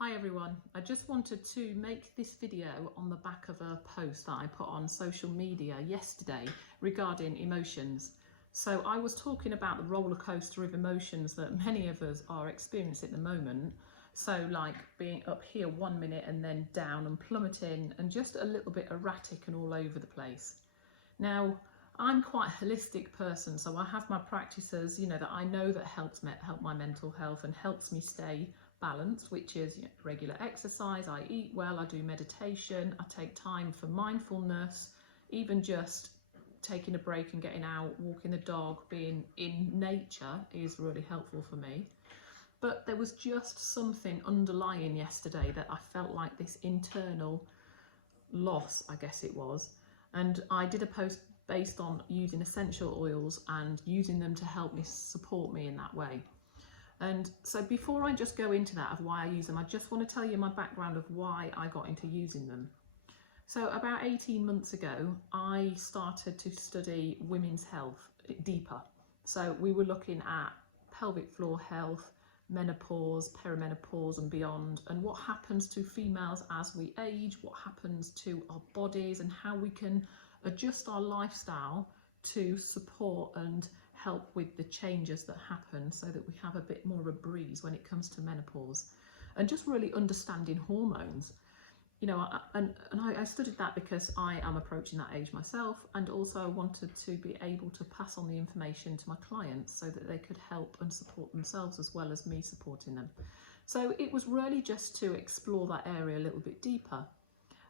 Hi everyone, I just wanted to make this video on the back of a post that I put on social media yesterday regarding emotions. So I was talking about the roller coaster of emotions that many of us are experiencing at the moment. So like being up here 1 minute and then down and plummeting and just a little bit erratic and all over the place. Now, I'm quite a holistic person, so I have my practices, that I know that help my mental health and helps me stay balanced, which is regular exercise, I eat well, I do meditation, I take time for mindfulness, even just taking a break and getting out, walking the dog, being in nature is really helpful for me. But there was just something underlying yesterday that I felt like this internal loss, I guess it was. And I did a post based on using essential oils and using them to help me support me in that way. And so before I just go into that of why I use them, I just want to tell you my background of why I got into using them. So about 18 months ago, I started to study women's health deeper. So we were looking at pelvic floor health, menopause, perimenopause and beyond, and what happens to females as we age, what happens to our bodies and how we can adjust our lifestyle to support and help with the changes that happen so that we have a bit more of a breeze when it comes to menopause, and just really understanding hormones. I studied that because I am approaching that age myself, and also wanted to be able to pass on the information to my clients so that they could help and support themselves as well as me supporting them. So it was really just to explore that area a little bit deeper.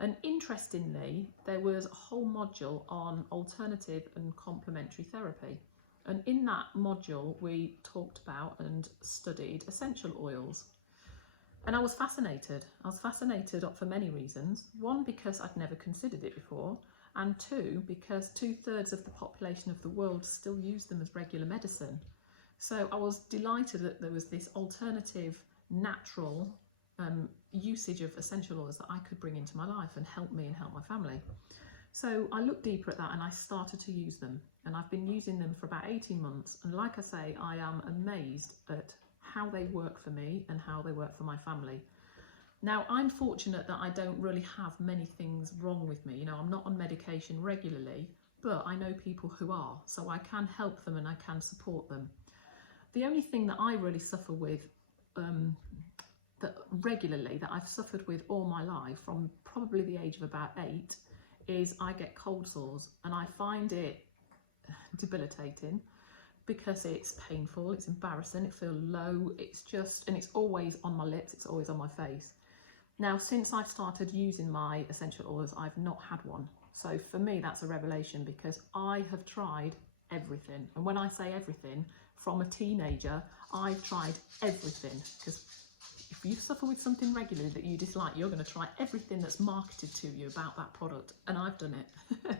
And interestingly, there was a whole module on alternative and complementary therapy. And in that module, we talked about and studied essential oils. And I was fascinated. For many reasons. One, because I'd never considered it before. And two, because 2/3 of the population of the world still use them as regular medicine. So I was delighted that there was this alternative, natural usage of essential oils that I could bring into my life and help me and help my family. So I looked deeper at that and I started to use them. And I've been using them for about 18 months. And like I say, I am amazed at how they work for me and how they work for my family. Now, I'm fortunate that I don't really have many things wrong with me. I'm not on medication regularly, but I know people who are, so I can help them and I can support them. The only thing that I really suffer with that I've suffered with all my life, from probably the age of about 8, is I get cold sores, and I find it debilitating because it's painful, it's embarrassing, it feels low, and it's always on my lips, it's always on my face. Now, since I've started using my essential oils, I've not had one. So for me, that's a revelation, because I have tried everything. And when I say everything, from a teenager, I've tried everything, because if you suffer with something regularly that you dislike, you're going to try everything that's marketed to you about that product, and I've done it.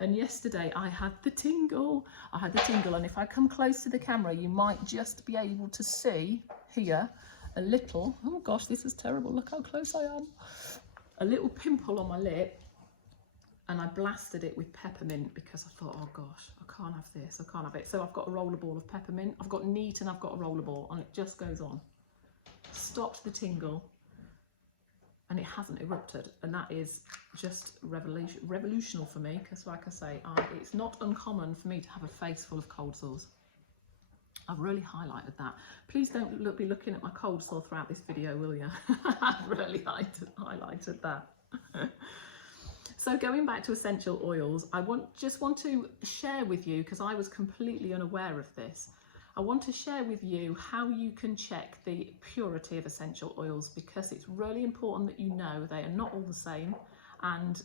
And yesterday I had the tingle, and if I come close to the camera, you might just be able to see here a little, oh gosh, this is terrible, look how close I am, a little pimple on my lip, and I blasted it with peppermint because I thought, oh gosh, I can't have this, I can't have it. So I've got a rollerball of peppermint, I've got neat, and I've got a rollerball, and it just goes on. Stopped the tingle, and it hasn't erupted, and that is just revolutionary for me, because like I say, it's not uncommon for me to have a face full of cold sores. I've really highlighted that. Please don't be looking at my cold sore throughout this video, will you? I've really highlighted that. So going back to essential oils, I just want to share with you, because I was completely unaware of this, I want to share with you how you can check the purity of essential oils, because it's really important that you know they are not all the same, and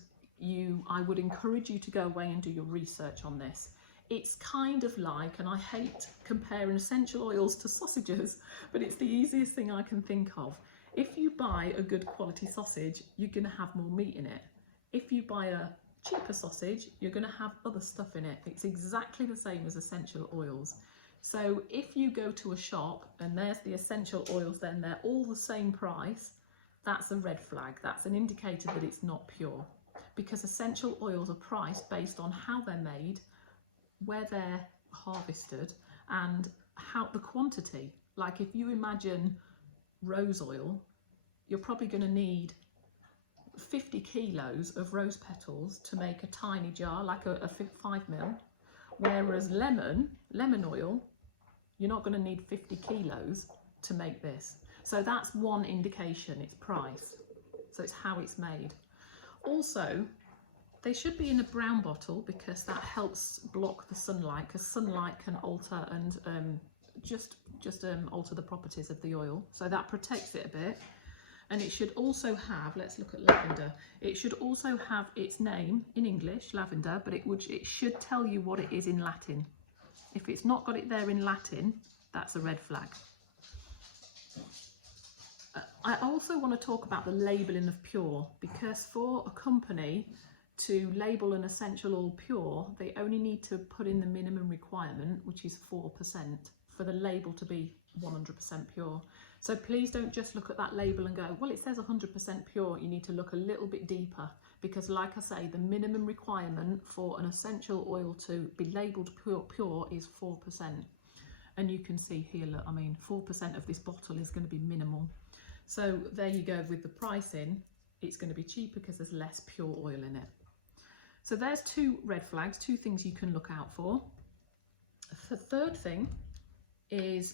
I would encourage you to go away and do your research on this. It's kind of like, and I hate comparing essential oils to sausages, but it's the easiest thing I can think of. If you buy a good quality sausage, you're going to have more meat in it. If you buy a cheaper sausage, you're going to have other stuff in it. It's exactly the same as essential oils. So if you go to a shop and there's the essential oils, then they're all the same price, that's a red flag. That's an indicator that it's not pure, because essential oils are priced based on how they're made, where they're harvested, and how the quantity. Like if you imagine rose oil, you're probably going to need 50 kilos of rose petals to make a tiny jar, like a 5 ml. Whereas lemon oil, you're not going to need 50 kilos to make this. So that's one indication, it's price. So it's how it's made. Also, they should be in a brown bottle because that helps block the sunlight, because sunlight can alter and just alter the properties of the oil. So that protects it a bit. And it should also have, let's look at lavender. It should also have its name in English, lavender, but it should tell you what it is in Latin. If it's not got it there in Latin, that's a red flag. I also want to talk about the labelling of pure, because for a company to label an essential oil pure, they only need to put in the minimum requirement, which is 4%, for the label to be 100% pure. So please don't just look at that label and go, well, it says 100% pure. You need to look a little bit deeper, because like I say, the minimum requirement for an essential oil to be labelled pure is 4%. And you can see here, look, I mean, 4% of this bottle is going to be minimal. So there you go, with the pricing, it's going to be cheaper because there's less pure oil in it. So there's 2 red flags, 2 things you can look out for. The third thing is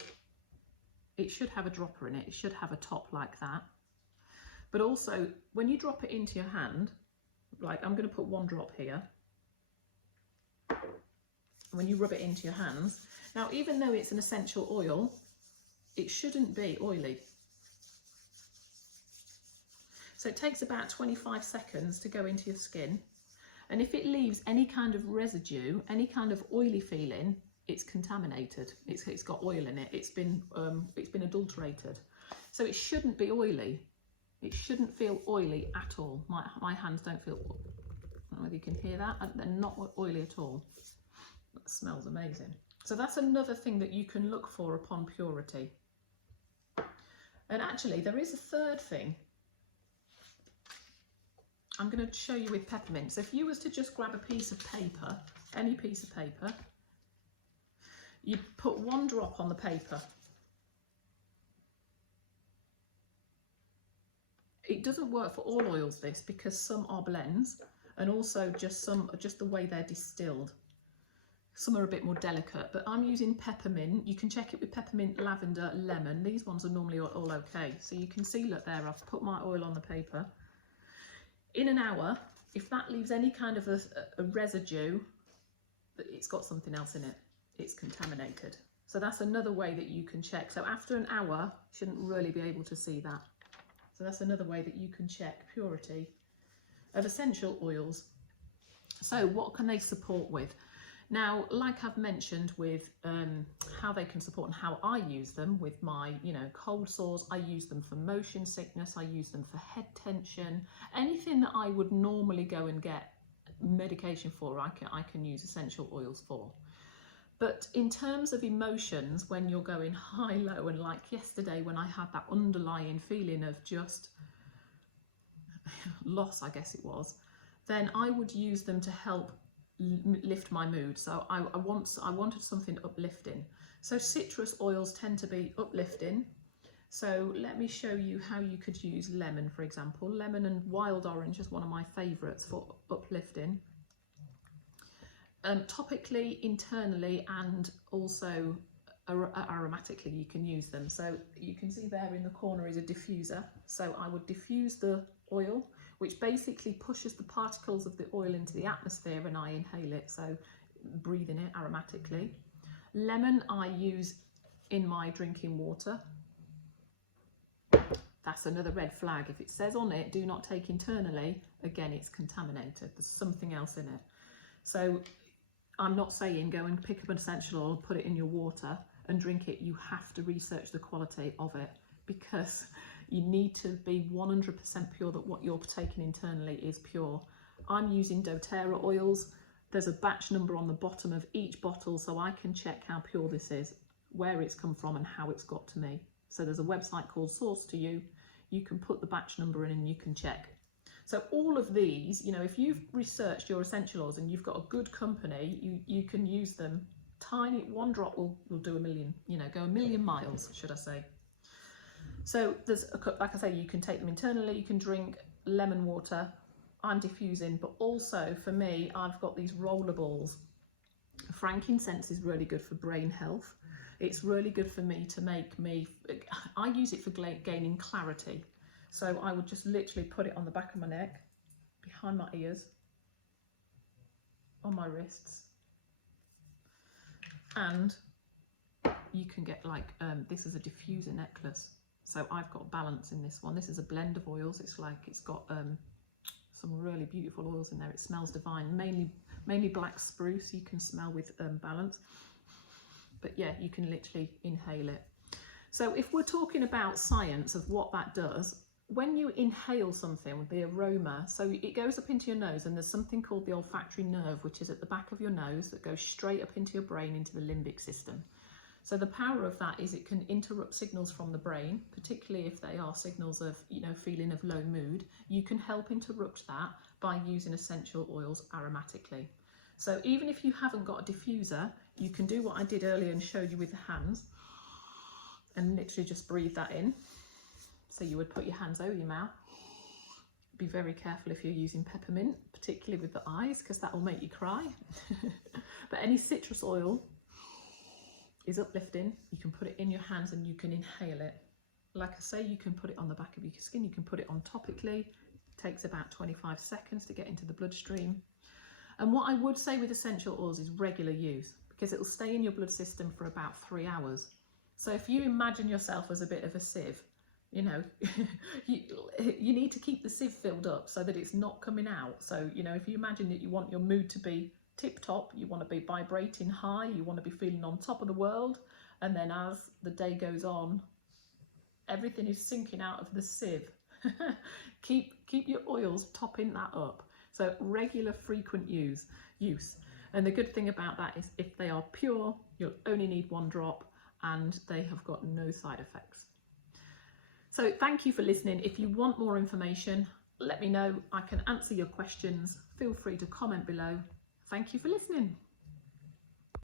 it should have a dropper in it. It should have a top like that. But also, when you drop it into your hand, like I'm going to put 1 drop here. When you rub it into your hands, now even though it's an essential oil, it shouldn't be oily. So it takes about 25 seconds to go into your skin. And if it leaves any kind of residue, any kind of oily feeling, it's contaminated. It's got oil in it. It's been adulterated. So it shouldn't be oily. It shouldn't feel oily at all. My hands don't feel, I don't know whether you can hear that. They're not oily at all. That smells amazing. So that's another thing that you can look for upon purity. And actually, there is a third thing. I'm going to show you with peppermint. So if you was to just grab a piece of paper, any piece of paper, you put 1 drop on the paper. It doesn't work for all oils, this, because some are blends, and also just the way they're distilled. Some are a bit more delicate, but I'm using peppermint. You can check it with peppermint, lavender, lemon. These ones are normally all okay. So you can see, look there, I've put my oil on the paper. In an hour, if that leaves any kind of a residue, it's got something else in it. It's contaminated. So that's another way that you can check. So after an hour, you shouldn't really be able to see that. So that's another way that you can check purity of essential oils. So what can they support with? Now, like I've mentioned with how they can support and how I use them with my, cold sores, I use them for motion sickness, I use them for head tension, anything that I would normally go and get medication for, I can use essential oils for. But in terms of emotions, when you're going high, low, and like yesterday when I had that underlying feeling of just loss, I guess it was, then I would use them to help lift my mood. So I wanted something uplifting. So citrus oils tend to be uplifting. So let me show you how you could use lemon, for example. Lemon and wild orange is one of my favourites for uplifting. Topically, internally, and also aromatically you can use them. So you can see there in the corner is a diffuser. So I would diffuse the oil, which basically pushes the particles of the oil into the atmosphere, and I inhale it, so breathing it aromatically. Lemon I use in my drinking water. That's another red flag. If it says on it, do not take internally, again, it's contaminated. There's something else in it. So I'm not saying go and pick up an essential oil, put it in your water and drink it. You have to research the quality of it, because you need to be 100% pure that what you're taking internally is pure. I'm using doTERRA oils. There's a batch number on the bottom of each bottle, so I can check how pure this is, where it's come from and how it's got to me. So there's a website called Source to You. You can put the batch number in and you can check. So all of these, if you've researched your essential oils and you've got a good company, you can use them. Tiny, 1 drop will do a million, go a million miles, should I say. So there's, like I say, you can take them internally, you can drink lemon water. I'm diffusing, but also for me, I've got these roller balls. Frankincense is really good for brain health. It's really good for me to make me, I use it for gaining clarity. So I would just literally put it on the back of my neck, behind my ears, on my wrists. And you can get like, this is a diffuser necklace. So I've got balance in this one. This is a blend of oils. It's like, it's got some really beautiful oils in there. It smells divine, mainly black spruce. You can smell with balance. But yeah, you can literally inhale it. So if we're talking about science of what that does, when you inhale something with the aroma, so it goes up into your nose, and there's something called the olfactory nerve, which is at the back of your nose, that goes straight up into your brain, into the limbic system. So the power of that is it can interrupt signals from the brain, particularly if they are signals of, you know, feeling of low mood. You can help interrupt that by using essential oils aromatically. So even if you haven't got a diffuser, you can do what I did earlier and showed you with the hands, and literally just breathe that in. So you would put your hands over your mouth. Be very careful if you're using peppermint, particularly with the eyes, because that will make you cry. But any citrus oil is uplifting. You can put it in your hands and you can inhale it. Like I say, you can put it on the back of your skin, you can put it on topically. It takes about 25 seconds to get into the bloodstream. And what I would say with essential oils is regular use, because it will stay in your blood system for about 3 hours. So if you imagine yourself as a bit of a sieve, you know, you need to keep the sieve filled up so that it's not coming out. So, you know, if you imagine that you want your mood to be tip top, you want to be vibrating high, you want to be feeling on top of the world, and then as the day goes on, everything is sinking out of the sieve. keep your oils topping that up. So regular, frequent use. And the good thing about that is if they are pure, you'll only need 1 drop, and they have got no side effects. So thank you for listening. If you want more information, let me know. I can answer your questions. Feel free to comment below. Thank you for listening.